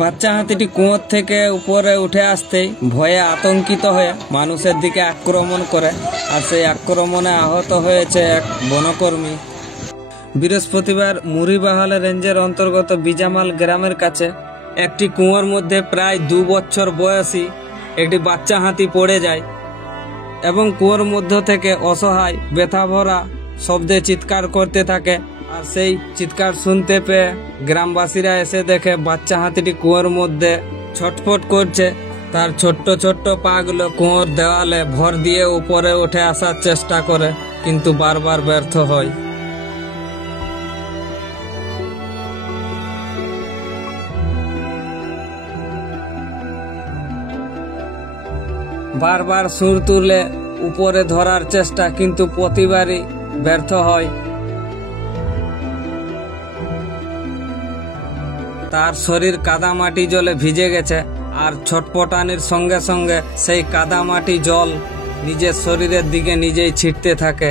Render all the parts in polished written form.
বাচ্চা হাতিটি কুয়োর থেকে উপরে উঠে আসতেই ভয়ে আতঙ্কিত হয়ে মানুষের দিকে আক্রমণ করে, আর সেই আক্রমণে আহত হয়েছে এক বনকর্মী। বৃহস্পতিবার মুড়িবাহালা রেঞ্জের অন্তর্গত বিজামাল গ্রামের কাছে একটি কুয়োর মধ্যে প্রায় 2 বছর বয়সী একটি বাচ্চা হাতি পড়ে যায় এবং কুয়োর মধ্য থেকে অসহায় ব্যথা ভরা শব্দে চিৎকার করতে থাকে। আর সেই চিৎকার শুনতে পেয়ে গ্রামবাসীরা এসে দেখে বাচ্চা হাতিটি কুয়োর মধ্যে ছটফট করছে। তার ছোট্ট ছোট্ট পাগুলো কুয়োর দেওয়ালে ভর দিয়ে উপরে উঠে আসার চেষ্টা করে, কিন্তু বারবার ব্যর্থ হয়। বারবার সুর তুলে উপরে ধরার চেষ্টা, কিন্তু প্রতিবারই ব্যর্থ হয়। তার শরীর কাদামাটি জলে ভিজে গেছে, আর ছটপটানির সঙ্গে সঙ্গে সেই কাদামাটি জল নিজের শরীরের দিকে নিজেই ছিটতে থাকে।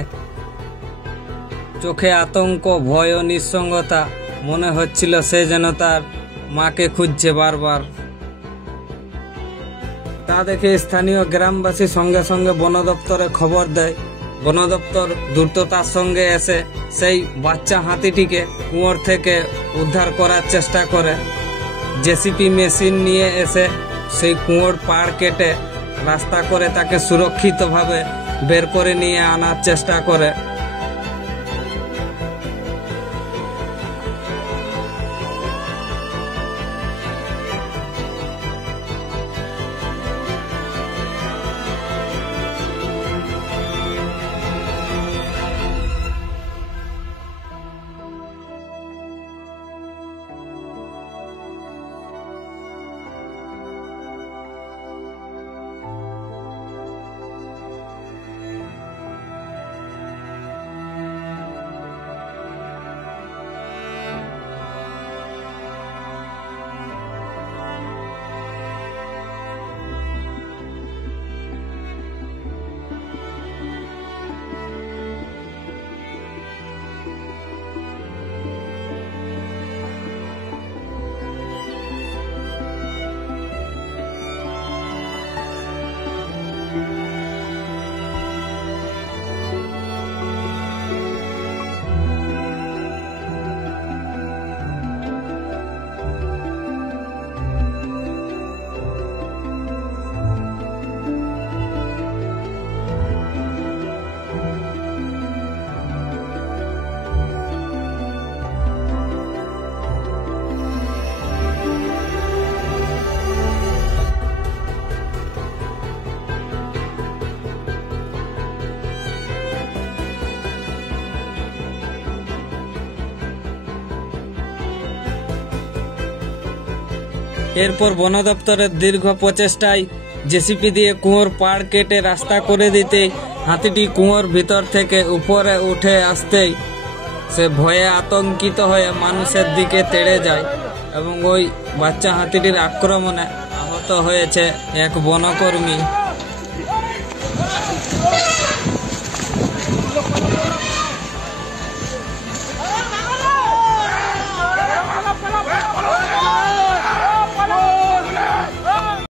চোখে আতঙ্ক, ভয় ও নিঃসঙ্গতা, মনে হচ্ছিল সে যেন তার মাকে খুঁজছে বারবার। তা দেখে স্থানীয় গ্রামবাসী সঙ্গে সঙ্গে বন দপ্তরে খবর দেয়। বন দপ্তর দ্রুততার সঙ্গে এসে সেই বাচ্চা হাতিটিকে কুয়োর থেকে উদ্ধার করার চেষ্টা করে। জেসিপি মেশিন নিয়ে এসে সেই কুয়োর পাড় কেটে রাস্তা করে তাকে সুরক্ষিতভাবে বের করে নিয়ে আনার চেষ্টা করে। এরপর বন দপ্তরের দীর্ঘ প্রচেষ্টায় জেসিপি দিয়ে কুয়োর পাড় কেটে রাস্তা করে দিতে হাতিটি কুয়োর ভিতর থেকে উপরে উঠে আসতেই সে ভয়ে আতঙ্কিত হয়ে মানুষের দিকে তেড়ে যায় এবং ওই বাচ্চা হাতিটির আক্রমণে আহত হয়েছে এক বনকর্মী।